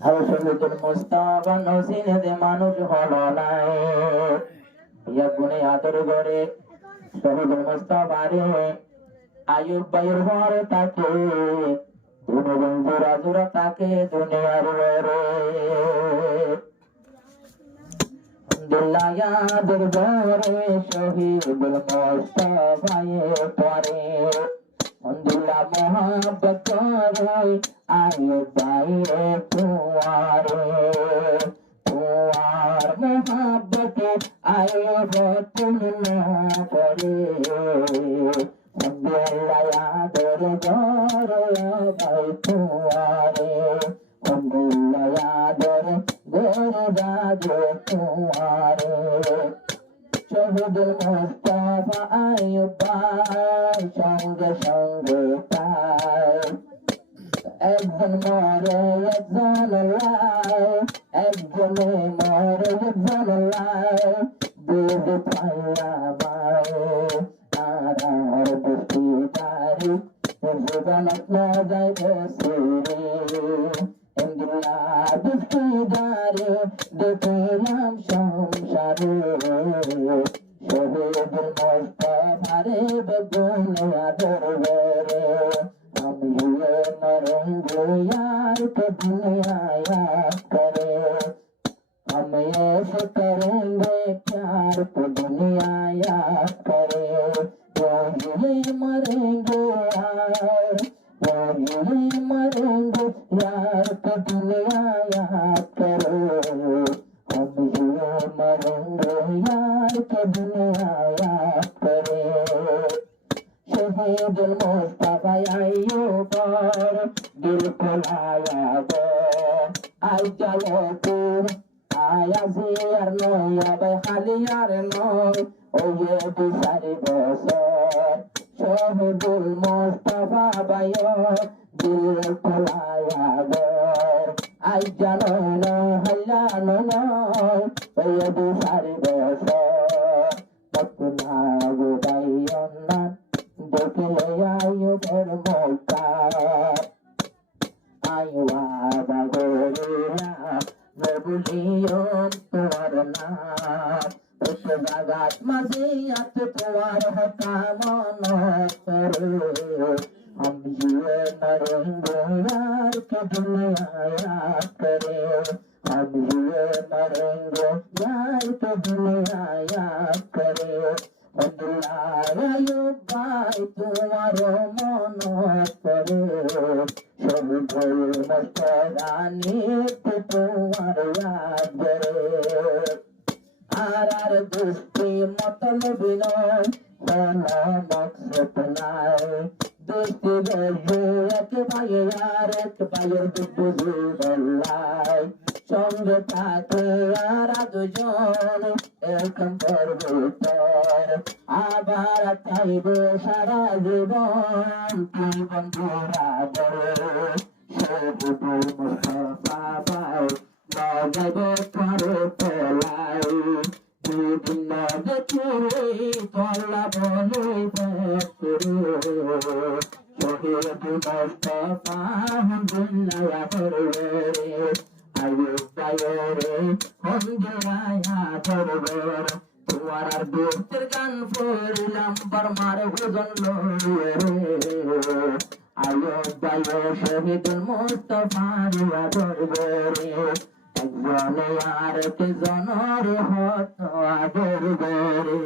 শহীদুল মুস্তাফা নসিহতে মানুষ হলো নাই এক গুণে আদর করে শহীদুল মুস্তাফা রে আয়ুব ভাইয়ের ঘরে তাকে জোড়া জোড়া তাকে দুনিয়ার রে দুনিয়াদের ঘরে শহীদুল মুস্তাফা পরে আলহামদুলিল্লাহ মোহাম্মত করে আয়ুব ভাইয়ে তোমারে তোমার মোহাম্মতে আয়ুব তুমি করে আদর গরে ভাই তোমারে আদর গরে রাজে তোমারে শহীদুল মুস্তাফা আয়ুব ভাই সঙ্গে সঙ্গে তাই একজন মরে একজন লাই একজনে মরে একজন লাই দুধ পাইয়া ভাই আর বৃষ্টি তারি জীবনত না যাই বসে ইন্দিরা বৃষ্টি দারে দেখলাম সংসারে শহীদুল মুস্তাফা রে বেগুনে আদর রে हम ये मरेंगे यार के दुनिया याद करे हम ऐसे करेंगे प्यार को दुनिया याद करे ये मरेंगे यार ये मरेंगे यार के दुनिया याद करे हम ये मरेंगे यार के दुनिया याद करे शहीदुल मुस्ताफा आय्यूब पर दिल खुलाया गो आई चलो तुम आया जियार नय अब खालियार नय ओ ये बिसारी बसर शहीदुल मुस्ताफा बायो दिल खुलाया गो आई जानो नय हल्लानो नय ओ ये बिसारी बसर पतना गो बायन्ना দেখলে আয়ুবের মৌকা আয়ুবা গরিলা বলিও তোমার নাম জাগাত মাঝে আছে তোমার কামনা করে हम ये मरेंगे यार के दुनिया याद करे हम ये मरेंगे यार के दुनिया याद करे আয়ুব ভাই তোমার মন করে শহীদুল মুস্তাফা নিতে তোমার ইয়াদ করে আর দুষ্টি মতলবি নয় কোনো মকসদ নাই দুষ্টি গজু এক ভাইয়ের আর এক ভাইয়ের দুটি বল্লাই সঙ্গে থাকে আর দুজন এরকম পর্বতর আবার চাইব সারা জীবন কি বন্ধুরা বলে শহীদুল মুস্তাফা ভাই নজব করে তোলাই দুদিন দেখে তোলা বলে শহীদুল মুস্তাফা দুনিয়া করবে আয়ুব ভাইরে হন্দরায়া করবে তোমার আর দুঃখের গান পড়লাম বর্মার ওজন লয়ে আয়ুব ভাইরে শহীদুল মুস্তাফা করবে একজনে আর কে জনর হত আদর করে